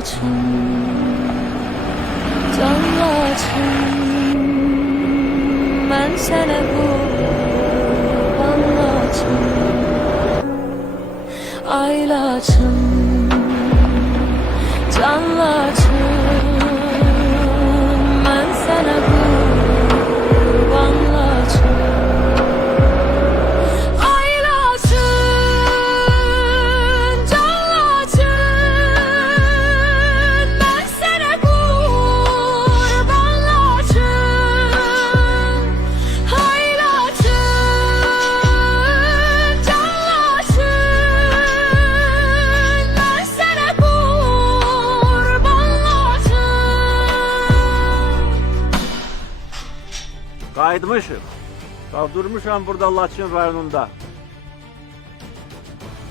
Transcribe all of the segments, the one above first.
laçın, can laçın, mən sənə qurban laçın. Ay laçın, can laçın, mən sənə qurban laçın. Ay laçın, can laçın, mən sənə qurban laçın. Ay laçın, can laçın, mən sənə qurban laçın. Qayıtmışım. Durmuşam burada Laçın rayonunda.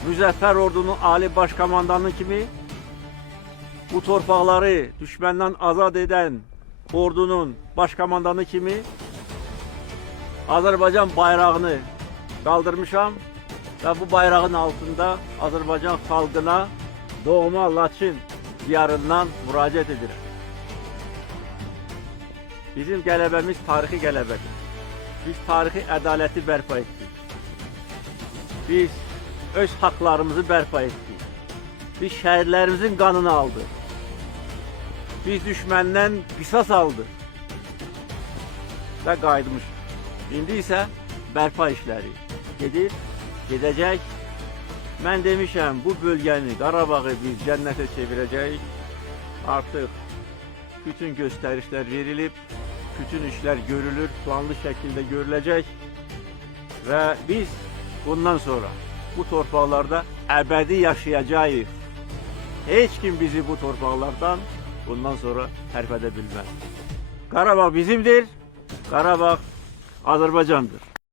Müzəffər ordunun Ali Başkomandanı kimi bu torpaqları düşməndən azad edən ordunun başkomandanı kimi Azərbaycan bayrağını qaldırmışam və bu bayrağın altında Azərbaycan xalqına doğma Laçın diyarından müraciət edirəm. Bizim qələbəmiz tarixi qələbədir. Biz tarixi ədaləti bərpa etdik. Biz öz haqlarımızı bərpa etdik. Biz şəhərlərimizin qanını aldıq. Biz düşməndən qisas aldıq və qayıtmışıq. İndi isə bərpa işləri gedir, gedəcək. Mən demişəm, bu bölgəni, Qarabağı biz cənnətə çevirəcəyik. Artıq bütün göstərişlər verilib. Bütün işler görülür, planlı şekilde görülecek ve biz bundan sonra bu torpaqlarda ebedi yaşayacağız. Hiç kim bizi bu torpaqlardan bundan sonra hərf edə bilməz. Qarabağ bizimdir, Qarabağ Azərbaycandır.